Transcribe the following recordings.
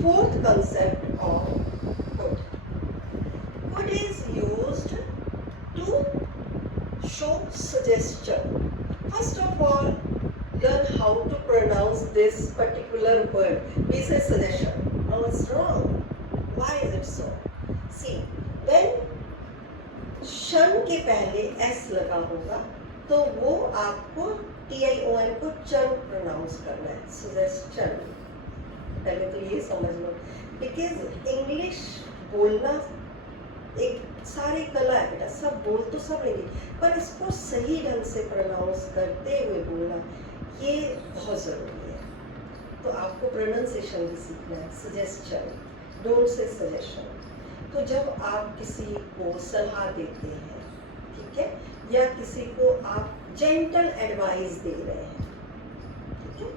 fourth concept of could. Could is used to show suggestion. First of all, learn how to pronounce this particular word. We say suggestion. No, it's wrong. Why is it so? See, when शन के पहले S लगा होगा तो वो आपको TION को चन प्रोनाउंस करना है, सजेशन। पहले तो ये समझ लो, बिकॉज इंग्लिश बोलना एक सारी कला है बेटा, सब बोल तो सब लेंगे, पर इसको सही ढंग से प्रोनाउंस करते हुए बोलना ये बहुत ज़रूरी है। तो आपको प्रोनाउंसिएशन भी सीखना है, सजेशन, डोंट से सजेशन। तो जब आप किसी को सलाह देते हैं, ठीक है, या किसी को आप जेंटल एडवाइस दे रहे हैं, ठीक है,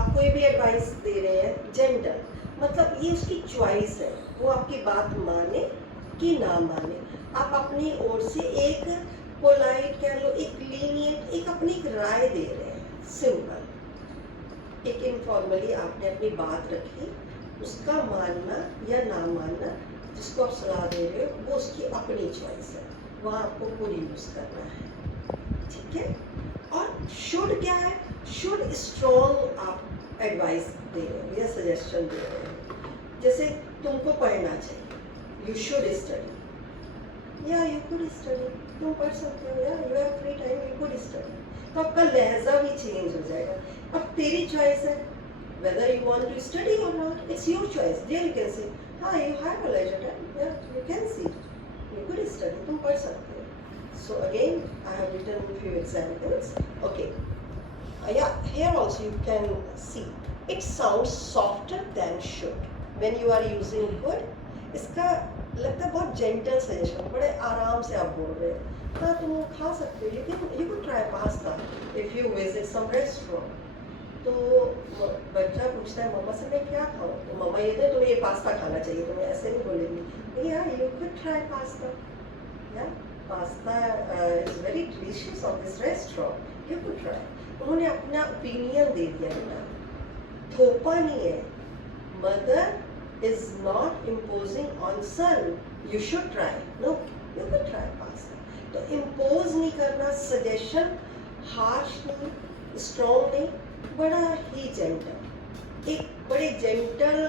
आप कोई भी एडवाइस दे रहे हैं जेंटल, मतलब ये उसकी चॉइस है, वो आपकी बात माने कि ना माने। आप अपनी ओर से एक पोलाइट कह लो, एक लीनियंट, एक अपनी एक राय दे रहे हैं, सिंपल। एक इनफॉर्मली आपने अपनी बात रखी, उसका मानना या ना मानना, जिसको आप सलाह दे रहे हो, वो उसकी अपनी चॉइस है, वहाँ आपको पूरी यूज़ करना है, ठीक है। और शुड क्या है? शुड स्ट्रॉन्ग आप एडवाइस दे रहे हो या सजेशन दे रहे हो, जैसे तुमको पढ़ना चाहिए, यू शुड स्टडी, या यू कुड स्टडी, तुम पढ़ सकते हो, या you have free time, you could study. तो आपका लहजा भी चेंज हो जाएगा। अब तेरी चॉइस है, whether you want to study or not, it's your choice. There you can say, हाँ, you have a leisure time, yeah, you can see, you could study, तुम पढ़ सकते हो। So again, I have written a few examples. Okay, yeah, here also you can see, it sounds softer than should when you are using could. इसका लगता है बहुत gentle suggestion, बड़े आराम से आप बोल रहे हो, हाँ तुम खा सकते हो, you could try pasta if you visit some restaurant. तो बच्चा पूछता है मम्मा से मैं क्या खाऊं, तो मम्मा ये दे, तुम्हें ये पास्ता खाना चाहिए, तुम्हें ऐसे नहीं बोलेंगी, या यू कुड ट्राई पास्ता, या pasta is very delicious of this restaurant, you could try. उन्होंने अपना ओपिनियन दे दिया बेटा, थोपा नहीं है। Mother is not imposing on son, you should try, no, you could try pasta. तो इम्पोज नहीं करना, सजेशन हार्श नहीं, स्ट्रॉन्ग नहीं, बड़ा ही जेंटल, एक बड़े जेंटल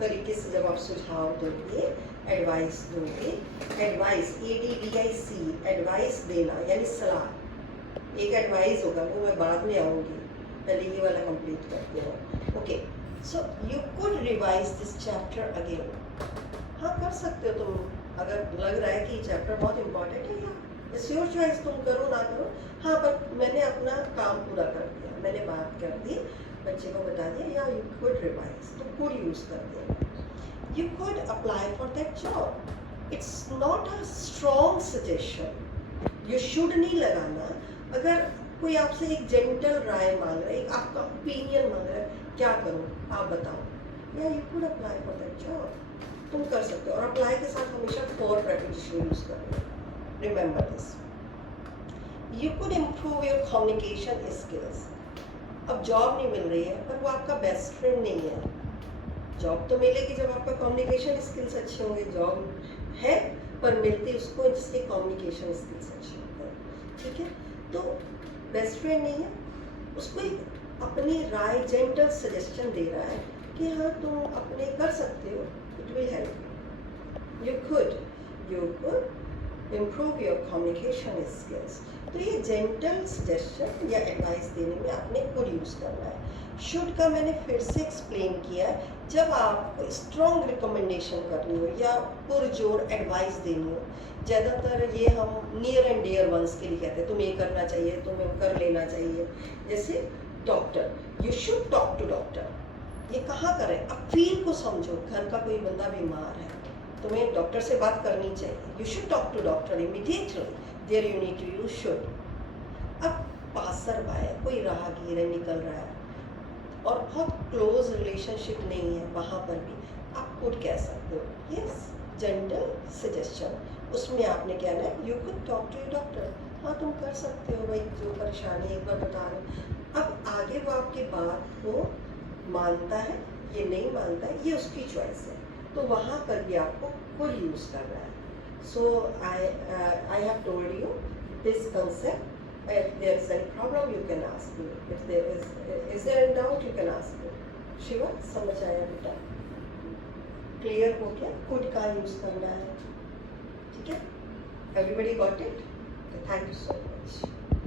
तरीके से जब आप सुझाव दोगे, एडवाइस दोगे, एडवाइस ADVIC, एडवाइस देना यानी सलाह। एक एडवाइस होगा, वो मैं बाद में आऊँगी, पहले ये वाला कंप्लीट करते हो। Okay, so you could revise this chapter again. हाँ, कर सकते हो तुम, अगर लग रहा है कि चैप्टर बहुत इम्पॉर्टेंट है, या इट्स योर चॉइस, तुम करो ना करो। हाँ, पर मैंने अपना काम पूरा कर दिया, मैंने बात कर दी, बच्चे को बता दिया, या यू कुड रिवाइज, तो कुड यूज कर दिया। You could apply for that job, it's not a strong suggestion. You should नहीं लगाना। अगर कोई आपसे एक जेंटल राय मांग रहा है, एक आपका ओपिनियन मांग रहा है, क्या करूँ आप बताओ, या you could apply for that job, तुम कर सकते हो। और अप्लाई के साथ हमेशा फॉर प्रेपोजिशन यूज करो, remember this. You could improve your communication skills. अब जॉब नहीं मिल रही है, पर वो आपका बेस्ट फ्रेंड नहीं है। जॉब तो मिलेगी जब आपका कम्युनिकेशन स्किल्स अच्छे होंगे। जॉब है पर मिलती उसको जिसके कम्युनिकेशन स्किल्स अच्छे होते हैं, ठीक है। तो बेस्ट फ्रेंड नहीं है, उसको एक अपनी राय, जेंटल सजेशन दे रहा है कि हाँ तुम अपने कर सकते हो, it will help you. You could improve your communication skills. तो ये जेंटल सजेशन या एडवाइस देने में आपने कुड यूज़ करना है। शुड का मैंने फिर से एक्सप्लेन किया, जब आपको स्ट्रॉन्ग रिकमेंडेशन करनी हो या पुरजोर एडवाइस देनी हो। ज़्यादातर ये हम नियर एंड डियर वंस के लिए कहते हैं, तुम्हें ये करना चाहिए, तुम्हें कर लेना चाहिए। जैसे doctor, you should talk to doctor, ये कहाँ करें? अब फील को समझो, घर का कोई बंदा बीमार है, तुम्हें डॉक्टर से बात करनी चाहिए, you should talk to doctor immediately, there you need to use should. अब पासर बाय, कोई राहगीर है, निकल रहा है और बहुत क्लोज रिलेशनशिप नहीं है, वहाँ पर भी आप कुड कह सकते हो। यस, जेंटल सजेशन, उसमें आपने कहना है you could talk to doctor, हाँ तुम कर सकते हो भाई, जो परेशानी एक बार बता रहे हो। अब आगे वो आपकी बात को मानता है ये नहीं मानता है, ये उसकी चॉइस है, तो वहाँ पर भी आपको कुड यूज़ करना है. So I have told you this concept. If there is any problem, you can ask me. If there is there any doubt, you can ask me. Shiva, समझ आया बेटा? क्लियर हो गया? कुड का यूज़ करना है, ठीक है? Everybody got it? Thank you so much.